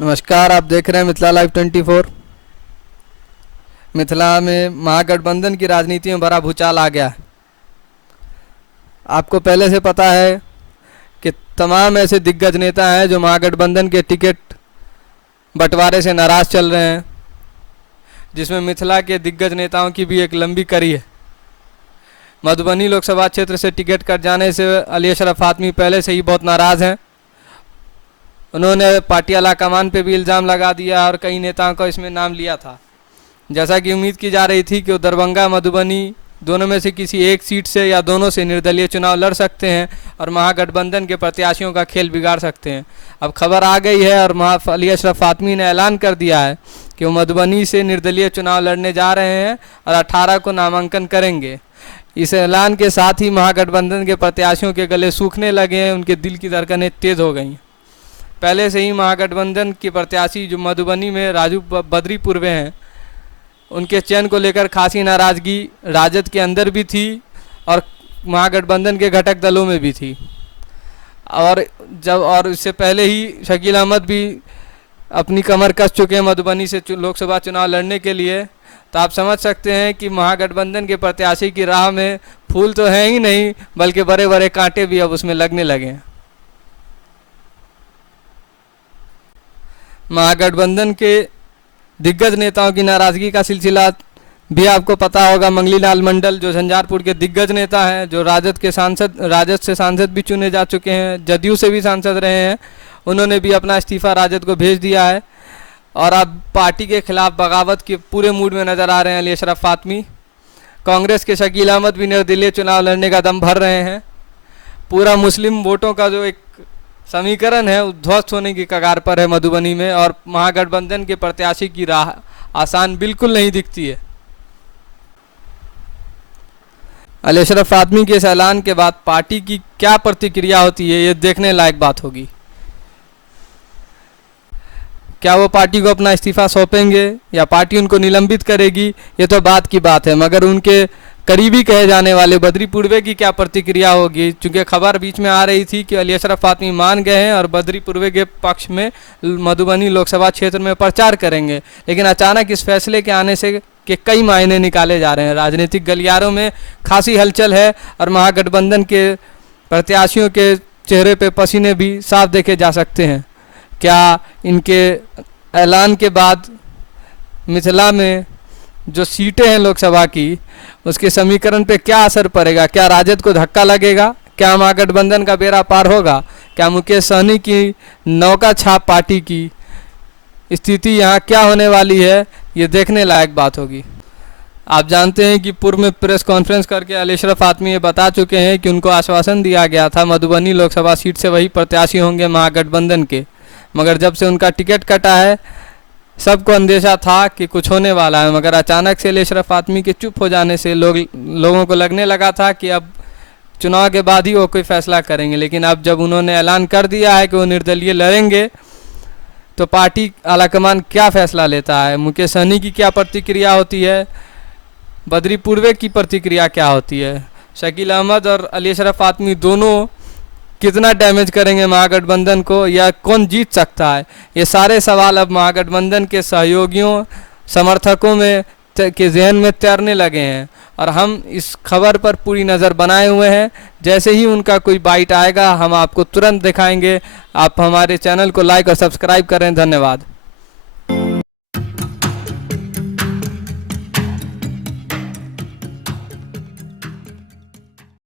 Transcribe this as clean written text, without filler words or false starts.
नमस्कार, आप देख रहे हैं मिथिला लाइव 24। मिथिला में महागठबंधन की राजनीति में बड़ा भूचाल आ गया है। आपको पहले से पता है कि तमाम ऐसे दिग्गज नेता हैं जो महागठबंधन के टिकट बंटवारे से नाराज़ चल रहे हैं, जिसमें मिथिला के दिग्गज नेताओं की भी एक लंबी कड़ी है। मधुबनी लोकसभा क्षेत्र से टिकट कट जाने से अली अशरफ फातमी पहले से ही बहुत नाराज़ हैं। उन्होंने पार्टी आला कमान पे भी इल्ज़ाम लगा दिया और कई नेताओं का इसमें नाम लिया था। जैसा कि उम्मीद की जा रही थी कि वो दरभंगा मधुबनी दोनों में से किसी एक सीट से या दोनों से निर्दलीय चुनाव लड़ सकते हैं और महागठबंधन के प्रत्याशियों का खेल बिगाड़ सकते हैं। अब खबर आ गई है और अली अशरफ फातमी ने ऐलान कर दिया है कि वो मधुबनी से निर्दलीय चुनाव लड़ने जा रहे हैं और 18 को नामांकन करेंगे। इस ऐलान के साथ ही महागठबंधन के प्रत्याशियों के गले सूखने लगे हैं, उनके दिल की धड़कनें तेज़ हो गई। पहले से ही महागठबंधन के प्रत्याशी जो मधुबनी में राजू बद्री पूर्वे हैं, उनके चयन को लेकर खासी नाराज़गी राजद के अंदर भी थी और महागठबंधन के घटक दलों में भी थी। और इससे पहले ही शकील अहमद भी अपनी कमर कस चुके हैं मधुबनी से लोकसभा चुनाव लड़ने के लिए। तो आप समझ सकते हैं कि महागठबंधन के प्रत्याशी की राह में फूल तो हैं ही नहीं, बल्कि बड़े बड़े कांटे भी अब उसमें लगने लगे हैं। महागठबंधन के दिग्गज नेताओं की नाराज़गी का सिलसिला भी आपको पता होगा। मंगली लाल मंडल जो झंझारपुर के दिग्गज नेता हैं, जो राजद से सांसद भी चुने जा चुके हैं, जदयू से भी सांसद रहे हैं, उन्होंने भी अपना इस्तीफ़ा राजद को भेज दिया है और अब पार्टी के खिलाफ बगावत के पूरे मूड में नज़र आ रहे हैं अली अशरफ फातमी। कांग्रेस के शकील अहमद भी निर्दलीय चुनाव लड़ने का दम भर रहे हैं। पूरा मुस्लिम वोटों का जो एक समीकरण है उध्वस्त होने की कगार पर है मधुबनी में, और महागठबंधन के प्रत्याशी की राह आसान बिल्कुल नहीं दिखती है। अली अशरफ फातमी के इस ऐलान के बाद पार्टी की क्या प्रतिक्रिया होती है, ये देखने लायक बात होगी। क्या वो पार्टी को अपना इस्तीफ़ा सौंपेंगे या पार्टी उनको निलंबित करेगी, ये तो बात की बात है। मगर उनके करीबी कहे जाने वाले बद्री पूर्वे की क्या प्रतिक्रिया होगी, चूँकि खबर बीच में आ रही थी कि अली अशरफ फातमी मान गए हैं और बद्री पूर्वे के पक्ष में मधुबनी लोकसभा क्षेत्र में प्रचार करेंगे। लेकिन अचानक इस फैसले के आने से के कई मायने निकाले जा रहे हैं। राजनीतिक गलियारों में खासी हलचल है और महागठबंधन के प्रत्याशियों के चेहरे पे पसीने भी साफ देखे जा सकते हैं। क्या इनके ऐलान के बाद मिथिला में जो सीटें हैं लोकसभा की, उसके समीकरण पे क्या असर पड़ेगा? क्या राजद को धक्का लगेगा? क्या महागठबंधन का बेड़ा पार होगा? क्या मुकेश सहनी की नौका छाप पार्टी की स्थिति यहाँ क्या होने वाली है, ये देखने लायक बात होगी। आप जानते हैं कि पूर्व में प्रेस कॉन्फ्रेंस करके अली अशरफ फातमी ये बता चुके हैं कि उनको आश्वासन दिया गया था मधुबनी लोकसभा सीट से वही प्रत्याशी होंगे महागठबंधन के। मगर जब से उनका टिकट कटा है, सबको अंदेशा था कि कुछ होने वाला है। मगर अचानक से अली अशरफ फातमी के चुप हो जाने से लोगों को लगने लगा था कि अब चुनाव के बाद ही वो कोई फैसला करेंगे। लेकिन अब जब उन्होंने ऐलान कर दिया है कि वो निर्दलीय लड़ेंगे, तो पार्टी आलाकमान क्या फैसला लेता है, मुकेश सहनी की क्या प्रतिक्रिया होती है, बद्री पूर्वे की प्रतिक्रिया क्या होती है, शकील अहमद और अली अशरफ फातमी दोनों कितना डैमेज करेंगे महागठबंधन को, या कौन जीत सकता है, ये सारे सवाल अब महागठबंधन के सहयोगियों समर्थकों में के जहन में तैरने लगे हैं। और हम इस खबर पर पूरी नज़र बनाए हुए हैं। जैसे ही उनका कोई बाइट आएगा हम आपको तुरंत दिखाएंगे। आप हमारे चैनल को लाइक और सब्सक्राइब करें। धन्यवाद।